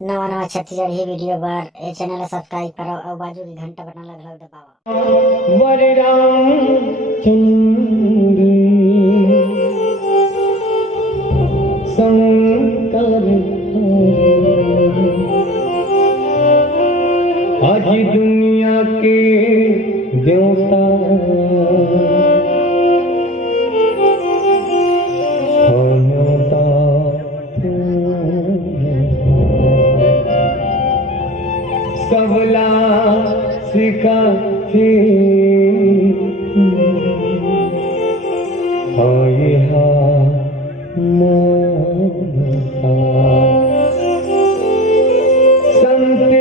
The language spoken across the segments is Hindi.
नवा नवा छत्तीसगढ़ ही वीडियो बार ए चैनल सब्सक्राइब करो और बाजू की घंटा बटन लगल दबाओ। बड़े रामचंद्र शंकर आज दुनिया के देवता सबला सिखाते हाय हा ममता संत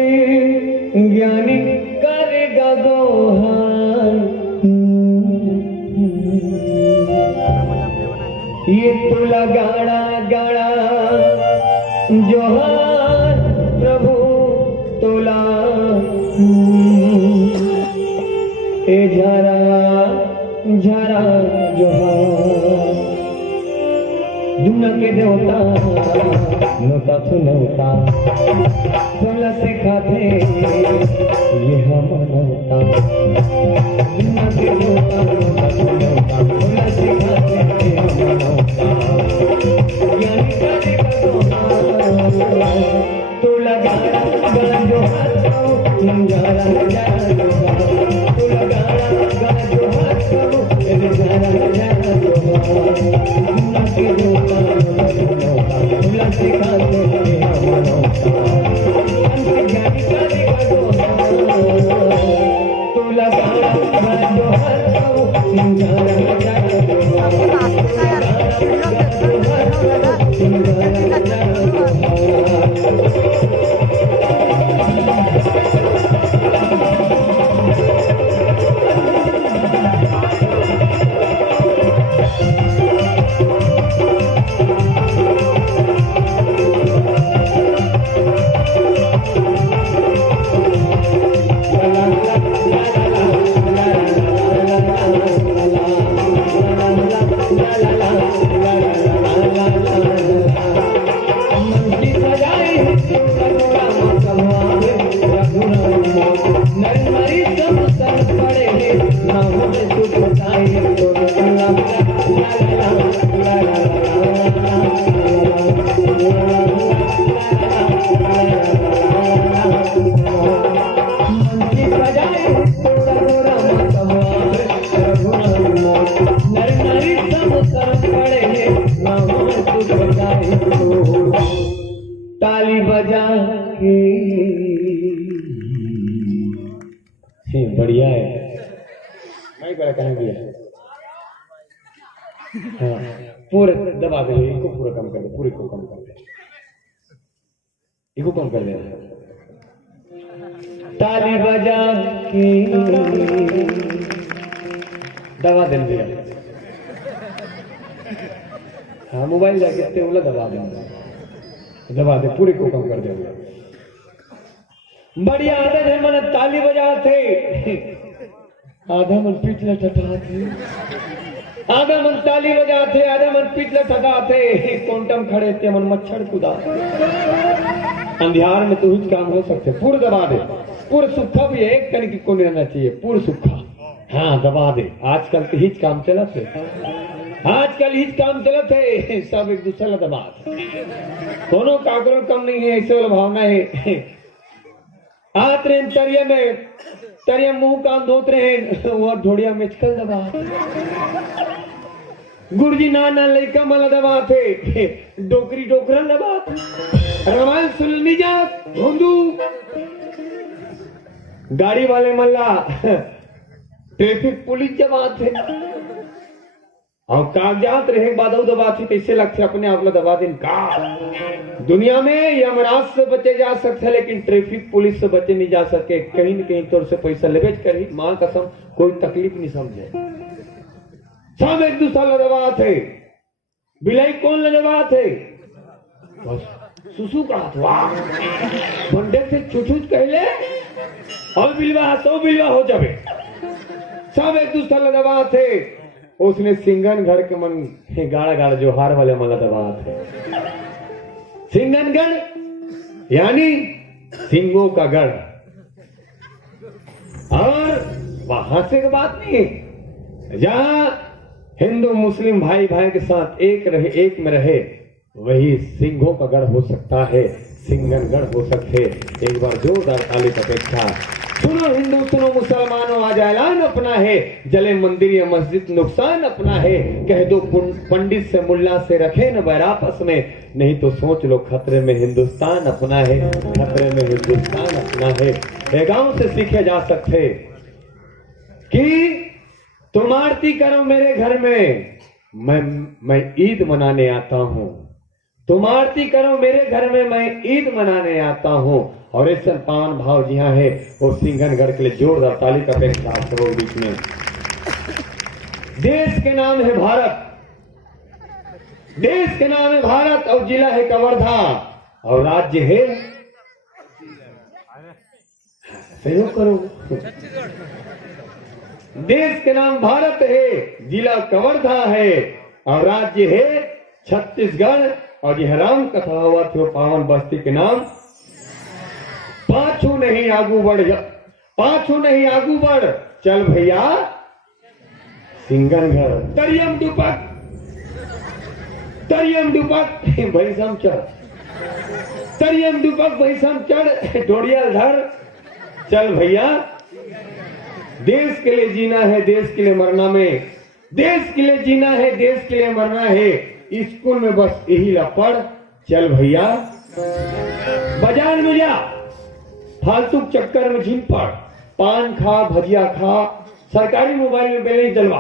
ज्ञानी करेगा दोहान ये तो लगाड़ा गाड़ा जोहार प्रभु तोला ए झरा झरा जोहार दुनिया के देवता नोता सुनौता सोला सिखाते ये हम नौता दुनिया के देवता नोता सुनौता सोला सिखाते ये हम नौता ज्ञानी करेगा दोहार तो लगा गला जो हाथ जरा जरा तो लगा गला जो हाथ जरा जरा दुनिया के देवता सोला सिखाते ये हम नौता ज्ञानी करेगा दोहार तो लगा गला जो हाथ जरा ताली बजा के बढ़िया है मैं बड़ा कहना दिया हाँ पूरे दबा दे इसको पूरा कम कर दे पूरे को कम कर दे इसको कम कर दे ताली बजा के दबा दे दिया हाँ मोबाइल जाके तेवला दबा दे पूरी को कम कर दे बढ़िया आदत है मन ताली बजाते आधा मन पीठ लटकाते आधा मन ताली बजाते आधा मन पीठ लटकाते कोंटम खड़े थे मन मच्छर कुदा अंधियार में तो कुछ काम हो सकते पूरा दबा दे पूरा सूखा भी एक तरीके को रहना चाहिए पूरा सूखा हाँ दबा दे आजकल तो हिच काम चला थे आजकल हिच काम चलत है सब एक दूसरे दबा दोनों काकरों कम नहीं है ऐसे वाला भावना है आत रहे तरिया मुंह कान धोत रहे वो ढोड़िया में चल दबा गुरुजी नाना लड़का मला दबा थे डोकरी डोकरा दबा रामायण सुननी जा हिंदू गाड़ी वाले मल्ला ट्रैफिक पुलिस जमा थे और कागजात रहे बादल दबा थी तो लगते अपने आप दबा दिन का दुनिया में यमराज से बचे जा सकते लेकिन ट्रैफिक पुलिस से बचे नहीं जा सके कहीं न कहीं तौर से पैसा लेवेज करी मां कसम कोई तकलीफ नहीं समझे सब एक दूसरा दबा थे बिलाई कौन दबा थे बस सुसु का मंडे से छुछुच कहले और बिलवा 100 बिलवा हो जावे सब एक दूसरा दबा थे उसने सिंगन घर के मन गाड़ा गाड़ा जो हार वाले मला दबा थे सिंगन गण यानी सिंगों का गढ़। और वहां से की बात नहीं है, जहां हिंदू मुस्लिम भाई भाई के साथ एक में रहे, वही सिंहों का गढ़ हो सकता है, सिंगनगढ़ हो सकते। एक बार जोरदार ताली की अपेक्षा। सुनो हिंदू सुनो मुसलमानों, आज ऐलान अपना है, जले मंदिर या मस्जिद नुकसान अपना है। कह दो पंडित से मुल्ला से रखे न बैर आपस में, नहीं तो सोच लो खतरे में हिंदुस्तान अपना है, खतरे में हिंदुस्तान अपना है। ये गांव से सीखे जा सकते कि तुम आरती करो मेरे घर में, मैं ईद मनाने आता हूं। तुम आरती करो मेरे घर में, मैं ईद मनाने आता हूं। और ऐसा पावन भाव जहां है वो सिंघनगढ़ के लिए जोरदार ताली का अपेक्षा आप सबों के बीच में। देश के नाम है भारत, देश के नाम है भारत, और जिला है कवर्धा, और राज्य है, सहयोग करो, देश के नाम भारत है, जिला कवर्धा है, और राज्य है छत्तीसगढ़। और यह राम कथा हुआ थी पावन बस्ती के नाम। पाछू नहीं आगू बढ़, पाछू नहीं आगू बढ़, चल भैया सिंगनगढ़। तरियम दुपक, तरियम दुपक भैसम चढ़, तरियम दुपक भैसम चढ़, डोरिया धर, चल भैया। देश के लिए जीना है, देश के लिए मरना में, देश के लिए जीना है, देश के लिए मरना है। स्कूल में बस यही लपड़, चल भैया बाजार में जा, फालतू चक्कर में झिन पड़, पान खा भजिया खा, सरकारी मोबाइल में बैलेंस डलवा,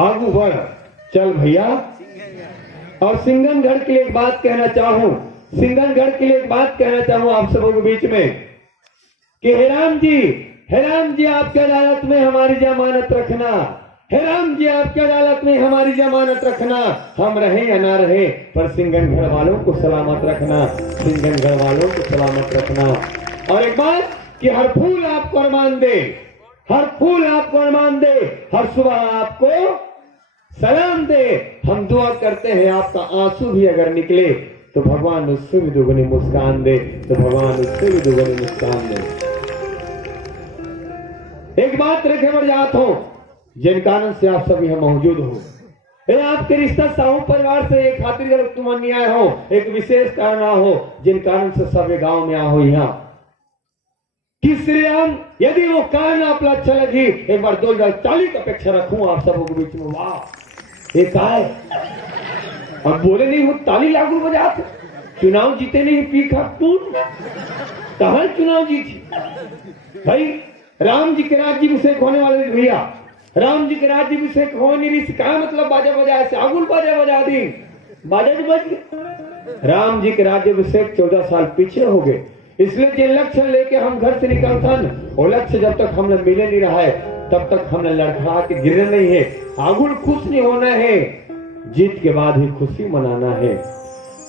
आगू बढ़, चल भैया। और सिंघनगढ़ के लिए एक बात कहना चाहूं, सिंघनगढ़ के लिए एक बात कहना चाहूं आप सबों के बीच में कि हे राम जी आपके अदालत में हमारी जमानत रखना, हे राम जी आपके अदालत में हमारी जमानत रखना। हम रहे या ना रहे, पर सिंघनगढ़ वालों को सलामत रखना, सिंघनगढ़ वालों को सलामत रखना। और एक बात कि हर फूल आपको अरमान दे, हर फूल आपको अरमान दे, हर सुबह आपको सलाम दे। हम दुआ करते हैं आपका आंसू भी अगर निकले तो भगवान उससे भी दुगनी मुस्कान दे, तो भगवान उससे भी दुगनी मुस्कान दे। एक बात रखे बढ़ जात हो, जिन कारण से आप सभी यहाँ मौजूद हो, आपके रिश्ता साहू परिवार से एक खातिर अगर तुम अन्याय हो, एक विशेष कारण हो, जिन कारण से सब गांव में आओ यहाँ कि श्री राम, यदि वो कारण आप अच्छा लगी, एक बार 2040 की अपेक्षा रखूं आप सबों के बीच में। वाह एक आए, अब बोले नहीं हो ताली लागू बजाते, चुनाव जीते नहीं पी खा टूट, कहा चुनाव जीती भाई। राम जी के राज्याभिषेक होने वाले भैया, राम जी के राज्याभिषेक होने नहीं सिखा, मतलब बाजा बजाए से आगुल बाजा बजा दी, बाजा जो बज गए। राम जी के राज्याभिषेक 14 साल पीछे हो गए, इसलिए जो लक्ष्य लेके हम घर से निकलता न, वो लक्ष्य जब तक हमने मिले नहीं रहा है तब तक हमने लड़खड़ा के गिरना नहीं है, आगुल खुश नहीं होना है, जीत के बाद ही खुशी मनाना है।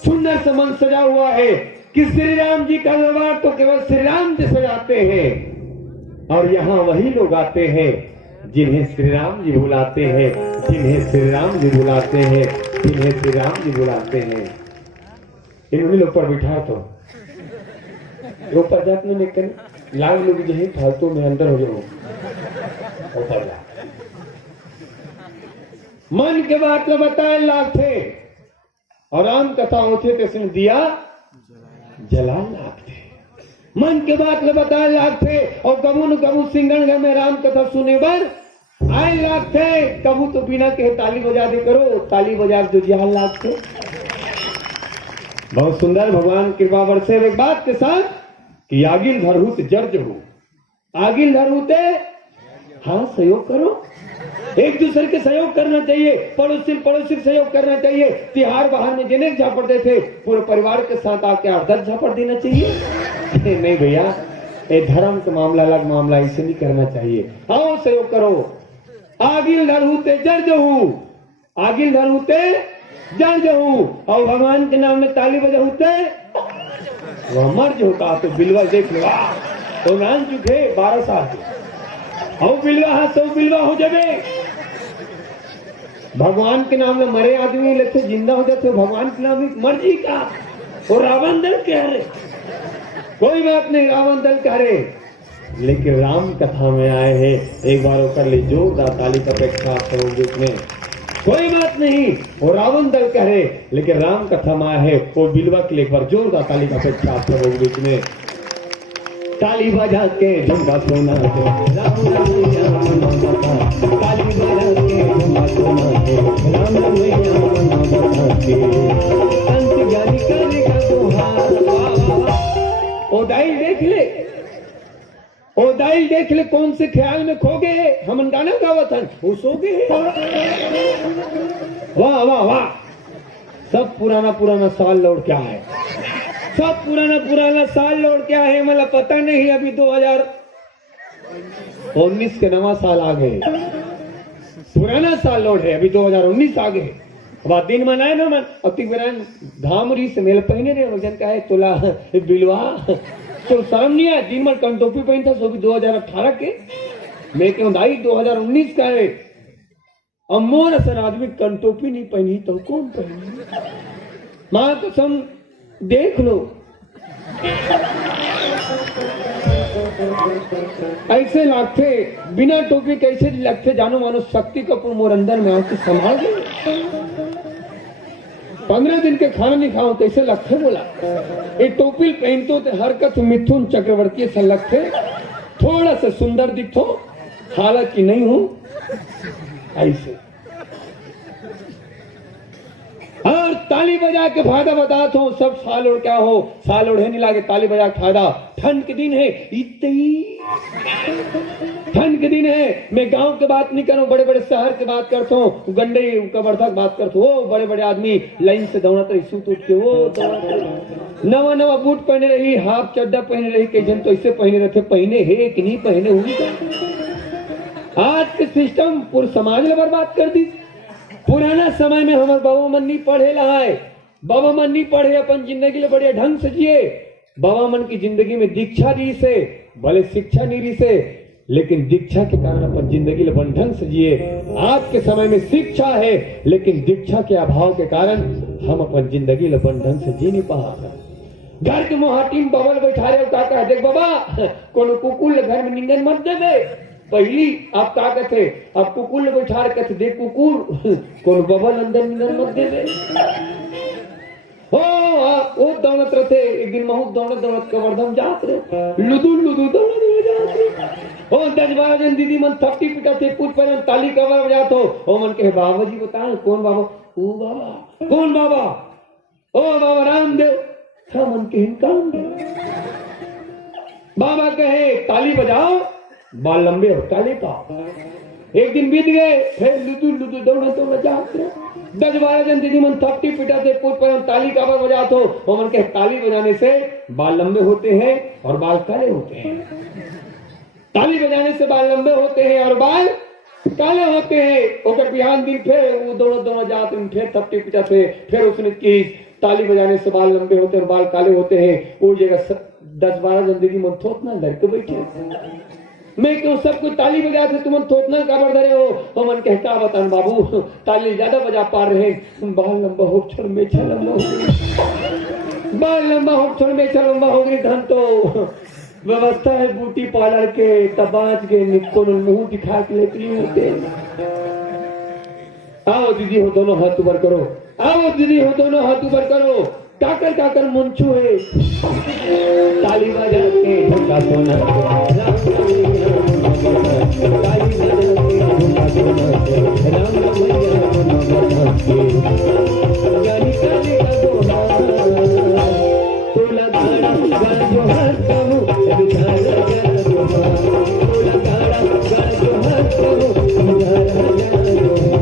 सुंदर से मन सजा हुआ है कि श्री राम जी का दरबार तो केवल श्री राम जी सजाते हैं, और यहाँ वही लोग आते हैं जिन्हें श्री राम जी बुलाते हैं, जिन्हें श्री राम जी बुलाते हैं, जिन्हें श्री राम जी बुलाते हैं। इन्होंने लोग पर बिठा तो ऊपर जात में लाग लोग जो है फालतू में अंदर हो जाओ, ऊपर जा मन के बात में बताए लाख थे, और राम कथा होते तो दिया जला लाख थे। मन के बात में बताए लाख थे, और कबू न कबू सिंघनगढ़ में राम कथा सुने बर आए लाख थे। कबू तो बिना कहे ताली बजा दे करो, ताली बजा दो जिया लाख थे। बहुत सुंदर भगवान कृपा बरसे। एक बात के साथ कि आगिल धरहूत जर्ज हो, आगिल धरहूते हाँ सहयोग करो, एक दूसरे के सहयोग करना चाहिए, पड़ोसी सहयोग करना चाहिए। तिहार बाहर में जिन्हें झापड़ते थे पूरे परिवार के साथ आके 8-10 झापड़ देना चाहिए। नहीं भैया, ये धर्म का मामला अलग मामला, इसे नहीं करना चाहिए। आओ सहयोग करो। आगिल धरहूते जर्ज हूँ, आगिल धरहूते जर्ज हूँ, और भगवान के नाम में ताली बजाते वह मर्ज होता तो बिलवा देख लो तो नान चुके 12 साल के, और बिलवा हाँ सब बिलवा हो जाए। भगवान के नाम में मरे आदमी लेते जिंदा हो जाते, भगवान के नाम में मर्जी का। और रावण दल कह रहे, कोई बात नहीं, रावण दल कह रहे, लेकिन राम कथा में आए हैं, एक बार वो कर ली जोरदार ताली का अपेक्षा बीच में। कोई बात नहीं, वो रावण दल कह रहे, लेकिन राम कथा में आए हैं, वो बिलवा के लिए एक बार जोरदार ताली का अपेक्षा बीच में। ताली बजा के झुमका सोना के राम रमैया मनोबता, ताली बजा के झुमका सोना के राम रमैया मनोबता, संत ज्ञानी करेगा दोहार। ओ दाई देख ले, ओ दाई देख ले, कौन से ख्याल में खो गए, हम गाना गावत हन वो सो गए। वाह वाह वाह, सब पुराना पुराना साल लौट के आए, सब पुराना पुराना साल लौट के आए। मतलब पता नहीं, अभी 2019 के नवा साल आ गए, पुराना साल लौट है, अभी 2019 आ गए। अब दिन मनाए ना मन, अब तिगरान धामरी से मेल पहने रहे वजन का है तोला बिलवा, तो शर्म नहीं आया, दिन मन कंटोपी पहन था, सो भी 2018 के, मैं क्यों दाई 2019 का है। अमोर असर आदमी कंटोपी नहीं पहनी तो कौन पहनी, मां कसम देख लो। ऐसे लगते बिना टोपी कैसे लगते, जानो मानो शक्ति कपूर मोर अंदर में आके संभाल गए। 15 दिन के खाना नहीं खाओ कैसे लगते, बोला ये टोपी पहनतो तो हरकत मिथुन चक्रवर्ती से लगते, थोड़ा सा सुंदर दिखो, हालांकि नहीं हूं ऐसे। और ताली बजा के फायदा बताता हूँ, सब साल ओढ़ क्या हो, साल ओढ़े नहीं लागे, ताली बजा के फायदा। ठंड के दिन है, इतनी ठंड के दिन है, मैं गांव के बात नहीं करूं, बड़े बड़े शहर के बात करता हूँ, गंडे कबरथा बात करता हूँ। वो बड़े बड़े आदमी लाइन से दौड़ते रही, सूत उठ के वो नवा नवा बूट पहने रही, हाफ चड्डा पहने रही, कई जन तो ऐसे पहने रहते, पहने है कि नहीं पहने हुई। आज के सिस्टम पूरे समाज ने बर्बाद कर दी। पुराना समय में हमारे बाबा मन नहीं पढ़े रहा है, बाबा मन नहीं पढ़े, अपन जिंदगी में बढ़िया ढंग से जिए। बाबा मन की जिंदगी में दीक्षा दी से, भले शिक्षा नहीं दी से, लेकिन दीक्षा के कारण अपन जिंदगी में बन ढंग से जिए। आज के समय में शिक्षा है, लेकिन दीक्षा के अभाव के कारण हम अपन जिंदगी में बन ढंग से जी नहीं पा। घर के मोहाटी में बबल बैठा रहे, काका देख बाबा कोनो कुकुर घर में निंगन मत देवे। पहली आप का कहते, आप कुकुर बैठा रहे, कहते देख कुकुर कोनो बबल अंदर निंगन मत देवे। वो दौड़त रहते, एक दिन महू दौड़त दौड़त कवर्धम जात रहे, लुदू लुदू दौड़त जात रहे। ओ 10-12 जन दीदी मन थपटी पिटाते, पूछ पर ताली कवर बजात हो। ओ मन कहे बाबा जी बताओ कौन बाबा, ओ बाबा कौन बाबा, ओ बाबा रामदेव, था मन के काम दे। बाबा कहे ताली बजाओ, बाल लंबे हो ताली का। एक दिन बीत गए, फिर लुदू लुदू दौड़ा तो बजाते 10-12 जन दीदी मन थपटी पिटाते, पूछ पर ताली का बजाते हो। वो मन के ताली बजाने से बाल लंबे होते हैं और बाल काले होते हैं। ताली बजाने से बाल लंबे होते हैं और बाल काले होते हैं। ओकर बिहान दिन फिर वो दौड़ा दौड़ा जाते, फिर थपटी पिटाते, फिर उसने की ताली बजाने से बाल लंबे होते हैं और बाल काले होते हैं। वो जगह 10-12 जन दीदी मन थोतना लड़के बैठे, मैं क्यों सबको ताली बजाते, तुम थोतना काबर धरे हो। तो मन कहता बता बाबू ताली ज्यादा बजा पा रहे, बाल लंबा हो छोड़ मेछा लंबा हो, बाल लंबा हो छोड़ मेछा लंबा हो गई। धन तो व्यवस्था है ब्यूटी पार्लर के, तबाज के निको मुंह दिखा के लेती होते। आओ दीदी हो दोनों हाथ ऊपर करो, आओ दीदी हो दोनों हाथ ऊपर करो। काकर काकर मुंचू है, ताली बजा के ढोका सोना, ताली बजा के ढोका सोना, राम रमैया मनोबता, जानी काले का दोहा, तोला गाड़ा गाड़ा जो हर कहूँ, बुझारा गाड़ा दोहा, तोला गाड़ा गाड़ा जो हर कहूँ, बुझारा गाड़ा दोहा।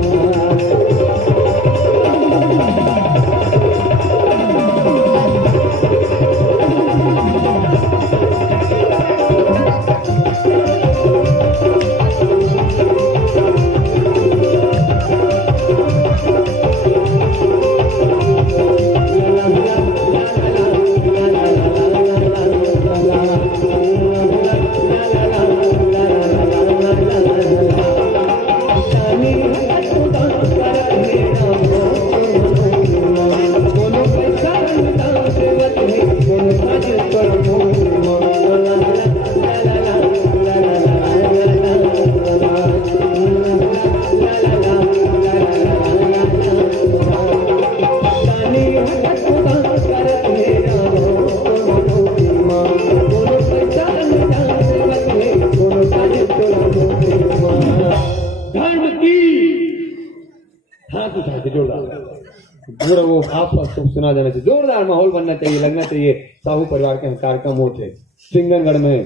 पूरा वो आसपास सब सुना जाना चाहिए, जोरदार माहौल बनना चाहिए, लगना चाहिए साहू परिवार के कार्यक्रम होते सिंगनगढ़ में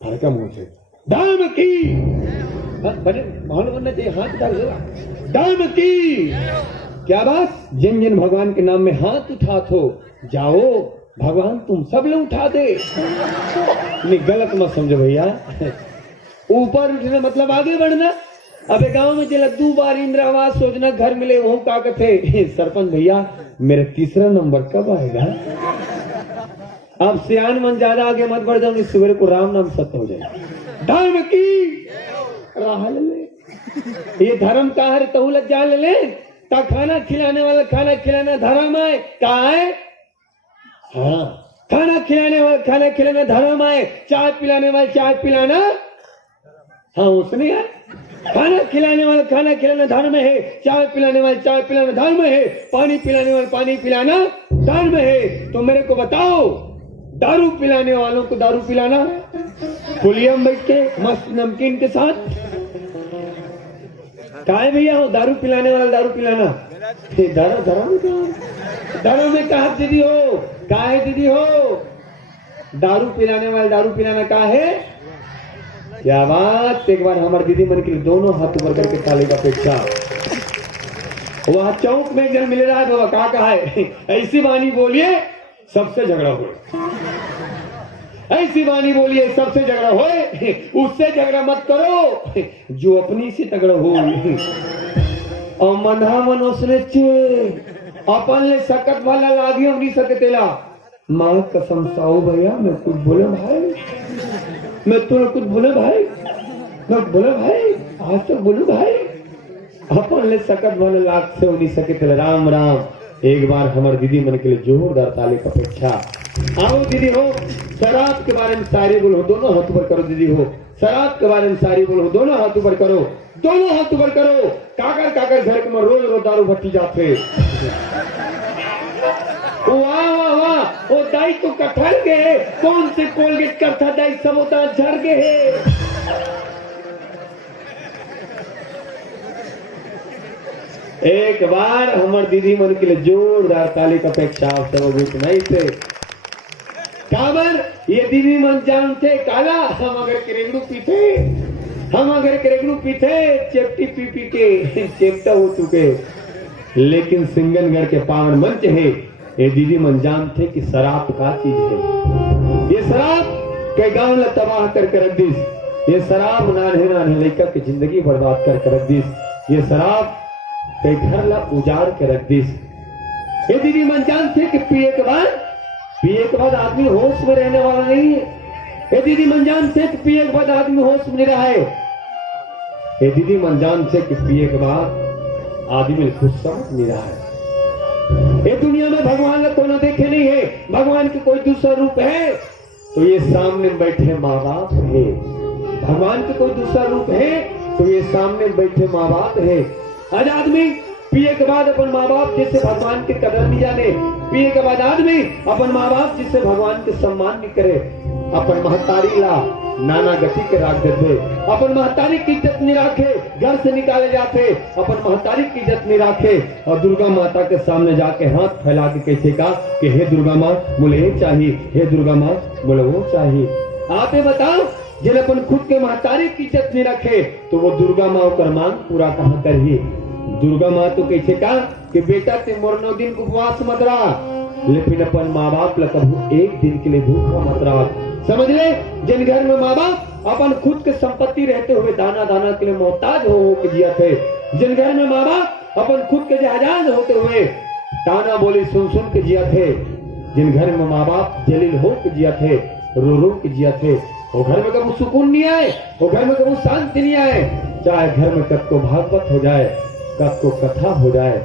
कार्यक्रम होते दाम की बने माहौल बनना चाहिए। हाथ उठा दाम की क्या बात, जिन जिन भगवान के नाम में हाथ उठा हो जाओ भगवान तुम सब लोग उठा दे। नहीं गलत मत समझो भैया, ऊपर उठना मतलब आगे बढ़ना। अबे गांव में चला 2 बार इंदिरा आवास योजना घर मिले वो का कहते सरपंच भैया मेरा तीसरा नंबर कब आएगा। अब सियान मन ज्यादा आगे मत बढ़ जाओ, सवेरे को राम नाम सत्य हो जाए। धर्म की राह ले, ये धर्म का है तो लज्जा ले ता खाना खिलाने वाला खाना खिलाना धर्म है कहा है। हाँ खाना खिलाने वाला खाना खिलाना धर्म है, चाय पिलाने वाला चाय पिलाना हाँ उसने यार खाना खिलाने वाला खाना खिलाना धर्म है, चाय पिलाने वाला चाय पिलाना धर्म है, पानी पिलाने वाला पानी पिलाना धर्म है। तो मेरे को बताओ दारू पिलाने वालों को दारू पिलाना पुलिया में बैठ के मस्त नमकीन के साथ काहे भैया हो दारू पिलाने वाला दारू पिलाना दारू में कहा दीदी हो काहे दीदी हो दारू पिलाने वाला दारू पिलाना काहे। क्या बात, एक बार हमारे दीदी मन के लिए दोनों हाथ ऊपर करके ताली का अपेक्षा। वह चौक में एक जन मिल रहा है बाबा कहा है ऐसी वाणी बोलिए सबसे झगड़ा हो, ऐसी वाणी बोलिए सबसे झगड़ा होए, उससे झगड़ा मत करो जो अपनी से तगड़ा हो। और मना मन उसने अपन ले सकत वाला लागी नहीं सकतेला मां कसम साऊ भैया मैं कुछ बोले भाई, मैं तुम्हें कुछ बोले भाई, मैं बोले भाई आज तक बोलू भाई अपन ले सकत वाला लाग से नहीं सकतेला। राम राम। एक बार हमारे दीदी मन के लिए जोरदार ताली का अपेक्षा। आओ दीदी हो शराब के बारे में सारी बोलो दोनों हाथ ऊपर करो। दीदी हो शराब के बारे में सारी बोलो दोनों हाथ ऊपर करो, दोनों हाथ ऊपर करो। काकर काकर घर में रोज रोज दारू भट्टी जाते। वाह वाह वाह, वो दाई तो कटहल के है, कौन से कोलगेट करता दाई सब होता झड़ के है। एक बार हमारे दीदी मन के लिए जोरदार ताली का अपेक्षा नहीं थे। काबर ये दीदी मन जानते काला हम अगर करेगड़ू पीते, हम अगर करेगड़ू पीते चेपटी पी पी के चेपटा हो चुके। लेकिन सिंगनगढ़ के पावन मंच है ये दीदी मन जानते कि शराब का चीज है। ये शराब के गांव ला तबाह करके रख दिस, ये शराब नान्हे नान्हे लड़का की जिंदगी बर्बाद करके रख दिस, ये शराब के घर ला उजाड़ के रख दिस। ये दीदी मन जानते कि पिए के बाद आदमी होश में रहने वाला नहीं है। ये दीदी मन जानते कि पिए के बाद आदमी होश में नहीं रहा है। ये दीदी मन जानते कि पिए के बाद आदमी गुस्सा नहीं रहा है। ये दुनिया में भगवान का कोई देखे नहीं है, भगवान के कोई दूसरा रूप है तो ये सामने बैठे माँ बाप है। भगवान के कोई दूसरा रूप है तो ये सामने बैठे माँ बाप है। आज आदमी पिए के बाद अपन माँ बाप जिससे भगवान के कदर नहीं जाने, पिए के बाद आदमी अपन माँ बाप जिससे भगवान के सम्मान नहीं करे, अपन महतारी ला नाना गति के राख देते, अपन महतारी की इज्जत नहीं राखे, घर से निकाले जाते, अपन महतारी की इज्जत नहीं राखे और दुर्गा माता के सामने जाके हाथ फैला के कैसे कहा कि हे दुर्गा माँ मुझे ये चाहिए, हे दुर्गा माँ मुझे वो चाहिए। आप ये बताओ जिन अपन खुद के महतारी की इज्जत नहीं रखे तो वो दुर्गा माँ कर मांग पूरा कहाँ कर ही। दुर्गा माँ तो कैसे कहा कि बेटा ते मोर 9 दिन उपवास मत रहा, लेकिन अपन माँ बाप ला कभी एक दिन के लिए भूखा मत रहा। समझ ले जिन घर में माँ बाप अपन खुद के संपत्ति रहते हुए दाना दाना के लिए मोहताज हो के जिया थे, जिन घर में माँ बाप अपन खुद के जहाज होते हुए ताना बोली सुन सुन के जिया थे, जिन घर में माँ बाप जलील हो के जिया थे, रो रो के जिया थे, वो घर में कभी सुकून नहीं आए, वो घर में कभी शांति नहीं आए। चाहे घर में कब को भागवत हो जाए, कब को कथा हो जाए।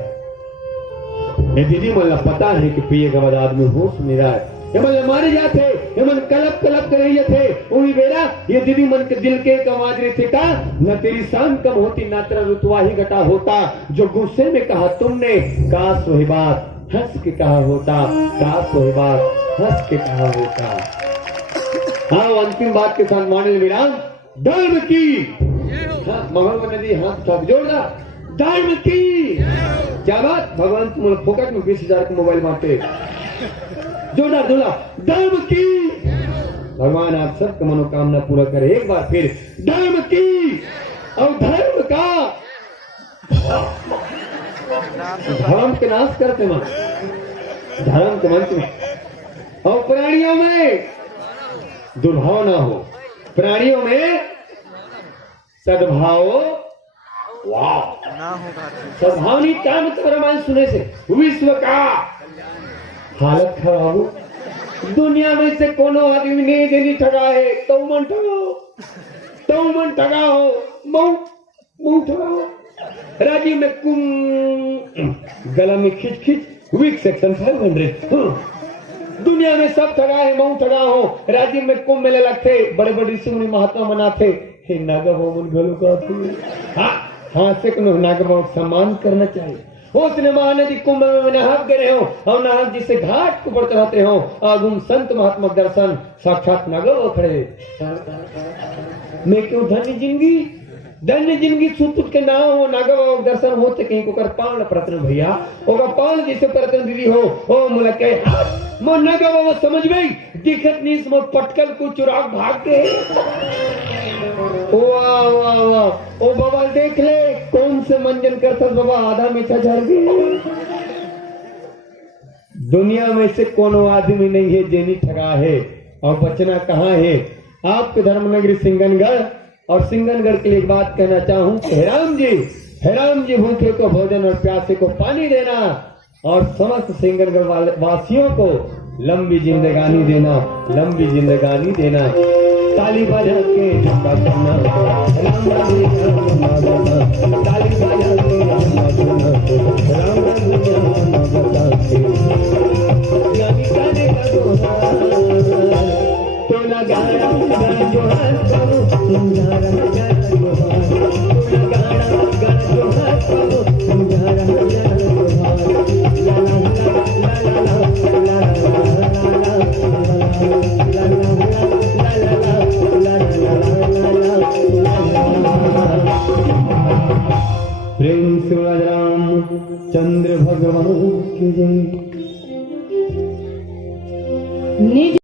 ये दीदी मन पता है कि पिए के बाद आदमी होश में रहा है। ये मन मारे जाते, ये मन कलप कलप कर रही थे उन्हीं बेरा ये दीदी मन के दिल के आवाज रही थी का न तेरी शान कम होती न तेरा रुतवा ही घटा होता, जो गुस्से में कहा तुमने काश वही बात हंस के कहा होता, काश वही बात हंस के कहा होता। हाँ अंतिम बात के साथ मानल विराम धर्म की। हाँ, महंगा नदी हाथ ठग जोड़ा धर्म की। क्या बात, भगवान तुम फोकट में 20,000 का मोबाइल बांटते, जोड़ा जोड़ा धर्म की, भगवान आप सबका मनोकामना पूरा करे। एक बार फिर धर्म की और धर्म का, धर्म के नाश करते मन, धर्म के मंत्र में, और प्राणियों में दुर्भाव ना हो, प्राणियों में सद्भाव, वाह सद्भाव नहीं क्या मतलब रामायण सुने से विश्व का हालत खराब हो। दुनिया में से कोनो आदमी नहीं देनी ठगा है तो मन ठगाओ, तो मन ठगाओ, मुंह ठगाओ। राजीव में कुम गला में खिंच खिंच वीक सेक्शन 500। दुनिया में सब ठगा है, मऊ ठगा हो। राजीव में कुंभ मेले लगते, बड़े बड़े ऋषि मुनि महात्मा मनाते, हे नागा भवन घलो का हाँ से नागा भवन सम्मान करना चाहिए। उसने महानदी कुंभ में नहाक गए हो और नहाक जिसे घाट को बढ़ते रहते हो, आगुम संत महात्मा दर्शन साक्षात नागा खड़े। मैं क्यों धन्य जिंदगी सुत के नाम हो, नागा दर्शन होते कहीं को कर पावन प्रतन भैया होगा, पावन जैसे प्रतन दीदी हो ओ मुलके मो नागा बाबा समझ गई, दिखत नहीं समझ पटकल को चुराग भाग के। वाह वाह वाह, ओ बाबा देख ले कौन से मंजन करता बाबा, आधा मीठा झड़ गई। दुनिया में से कोनो आदमी नहीं है जेनी ठगा है, और बचना कहाँ है। आपके धर्मनगरी सिंगनगढ़, और सिंगनगढ़ के लिए एक बात कहना चाहूं कि हे राम जी भूखे को भोजन और प्यासे को पानी देना, और समस्त सिंगनगढ़ वासियों को लंबी जिंदगानी देना, लंबी जिंदगानी देना। ताली बजा के झुका करना, राम ताली बजा के तो लगाया जो है प्रेम से राम चंद्र भगवान की जय।